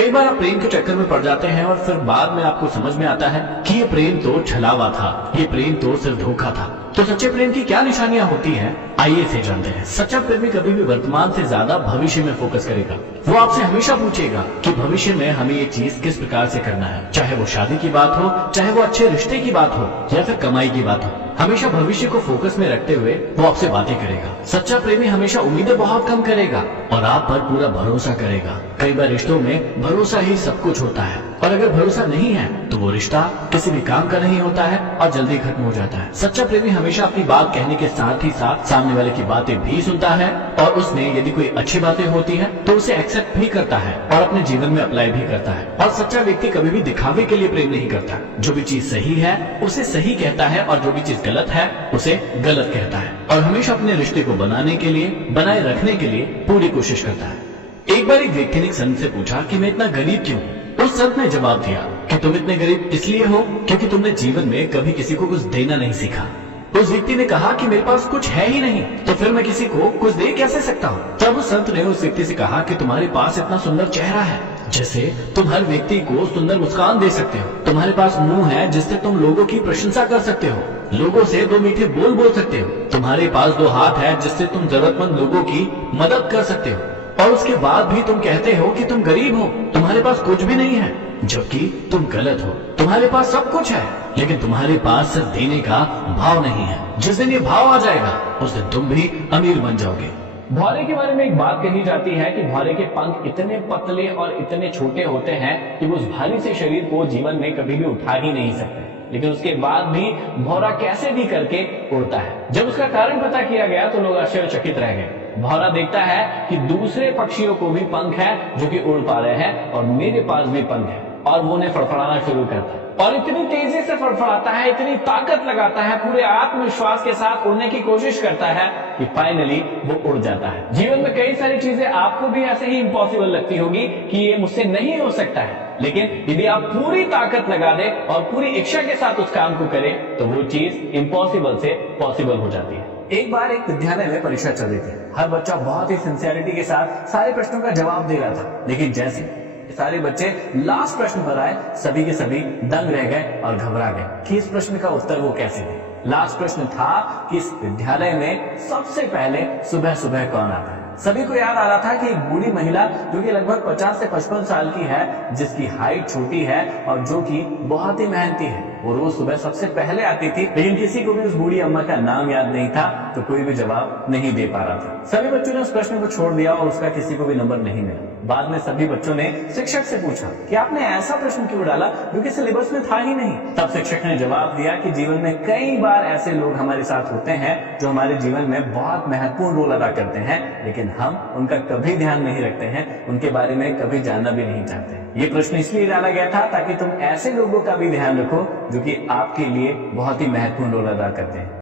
कई बार आप प्रेम के चक्कर में पड़ जाते हैं और फिर बाद में आपको समझ में आता है कि ये प्रेम तो छलावा था, ये प्रेम तो सिर्फ धोखा था। तो सच्चे प्रेम की क्या निशानियां होती हैं, आइए इसे जानते हैं। सच्चा प्रेमी कभी भी वर्तमान से ज्यादा भविष्य में फोकस करेगा। वो आपसे हमेशा पूछेगा कि भविष्य में हमें ये चीज किस प्रकार से करना है, चाहे वो शादी की बात हो, चाहे वो अच्छे रिश्ते की बात हो या फिर कमाई की बात हो। हमेशा भविष्य को फोकस में रखते हुए वो आपसे बातें करेगा। सच्चा प्रेमी हमेशा उम्मीदें बहुत कम करेगा और आप पर पूरा भरोसा करेगा। कई बार रिश्तों में भरोसा ही सब कुछ होता है और अगर भरोसा नहीं है तो वो रिश्ता किसी भी काम का नहीं होता है और जल्दी खत्म हो जाता है। सच्चा प्रेमी हमेशा अपनी बात कहने के साथ ही साथ सामने वाले की बातें भी सुनता है और उसमें यदि कोई अच्छी बातें होती हैं तो उसे एक्सेप्ट भी करता है और अपने जीवन में अप्लाई भी करता है। और सच्चा व्यक्ति कभी भी दिखावे के लिए प्रेम नहीं करता। जो भी चीज सही है उसे सही कहता है और जो भी चीज गलत है उसे गलत कहता है और हमेशा अपने रिश्ते को बनाने के लिए, बनाए रखने के लिए पूरी कोशिश करता है। एक बार एक व्यक्ति ने एक संत से पूछा कि मैं इतना गरीब क्यों? उस संत ने जवाब दिया कि तुम इतने गरीब इसलिए हो क्योंकि तुमने जीवन में कभी किसी को कुछ देना नहीं सीखा। उस व्यक्ति ने कहा कि मेरे पास कुछ है ही नहीं तो फिर मैं किसी को कुछ दे कैसे सकता हूँ? तब उस संत ने उस व्यक्ति से कहा कि तुम्हारे पास इतना सुंदर चेहरा है जैसे तुम हर व्यक्ति को सुंदर मुस्कान दे सकते हो। तुम्हारे पास मुंह है जिससे तुम लोगों की प्रशंसा कर सकते हो, लोगों से दो मीठे बोल बोल सकते हो। तुम्हारे पास दो हाथ है जिससे तुम जरूरतमंद लोगों की मदद कर सकते हो और उसके बाद भी तुम कहते हो कि तुम गरीब हो, तुम्हारे पास कुछ भी नहीं है, जबकि तुम गलत हो। तुम्हारे पास सब कुछ है लेकिन तुम्हारे पास सिर्फ देने का भाव नहीं है। जिस दिन ये भाव आ जाएगा उस दिन तुम भी अमीर बन जाओगे। भौरे के बारे में एक बात कही जाती है कि भौरे के पंख इतने पतले और इतने छोटे होते हैं कि वो उस भारी से शरीर को जीवन में कभी भी उठा ही नहीं सकते, लेकिन उसके बाद भी भौरा कैसे भी करके उड़ता है। जब उसका कारण पता किया गया तो लोग आश्चर्यचकित रह गए। भौरा देखता है कि दूसरे पक्षियों को भी पंख है जो कि उड़ पा रहे हैं और मेरे पास भी पंख है, और वो उन्हें फड़फड़ाना शुरू करता है और इतनी तेजी से फड़फड़ाता है, इतनी ताकत लगाता है, पूरे आत्मविश्वास के साथ उड़ने की कोशिश करता है कि फाइनली वो उड़ जाता है। जीवन में कई सारी चीजें आपको भी ऐसे ही इम्पॉसिबल लगती होगी कि ये मुझसे नहीं हो सकता है, लेकिन यदि आप पूरी ताकत लगा दे और पूरी इच्छा के साथ उस काम को करें तो वो चीज इम्पॉसिबल से पॉसिबल हो जाती है। एक बार एक विद्यालय में परीक्षा चल रही थी। हर बच्चा बहुत ही सिंसियरिटी के साथ सारे प्रश्नों का जवाब दे रहा था, लेकिन जैसे सारे बच्चे लास्ट प्रश्न पर आए सभी के सभी दंग रह गए और घबरा गए कि इस प्रश्न का उत्तर वो कैसे दे। लास्ट प्रश्न था कि इस विद्यालय में सबसे पहले सुबह सुबह कौन आता है। सभी को याद आ रहा था कि एक बूढ़ी महिला जो कि लगभग 50 से 55 साल की है, जिसकी हाइट छोटी है और जो कि बहुत ही मेहनती है, वो रोज सुबह सबसे पहले आती थी, लेकिन किसी को भी उस बूढ़ी अम्मा का नाम याद नहीं था तो कोई भी जवाब नहीं दे पा रहा था। सभी बच्चों ने उस प्रश्न को छोड़ दिया और उसका किसी को भी नंबर नहीं मिला। बाद में सभी बच्चों ने शिक्षक से पूछा कि आपने ऐसा प्रश्न क्यों डाला जो कि सिलेबस में था ही नहीं। तब शिक्षक ने जवाब दिया कि जीवन में कई बार ऐसे लोग हमारे साथ होते हैं जो हमारे जीवन में बहुत महत्वपूर्ण रोल अदा करते हैं, लेकिन हम उनका कभी ध्यान नहीं रखते हैं, उनके बारे में कभी जानना भी नहीं चाहते। ये प्रश्न इसलिए डाला गया था ताकि तुम ऐसे लोगों का भी ध्यान रखो जो कि आपके लिए बहुत ही महत्वपूर्ण रोल अदा करते हैं।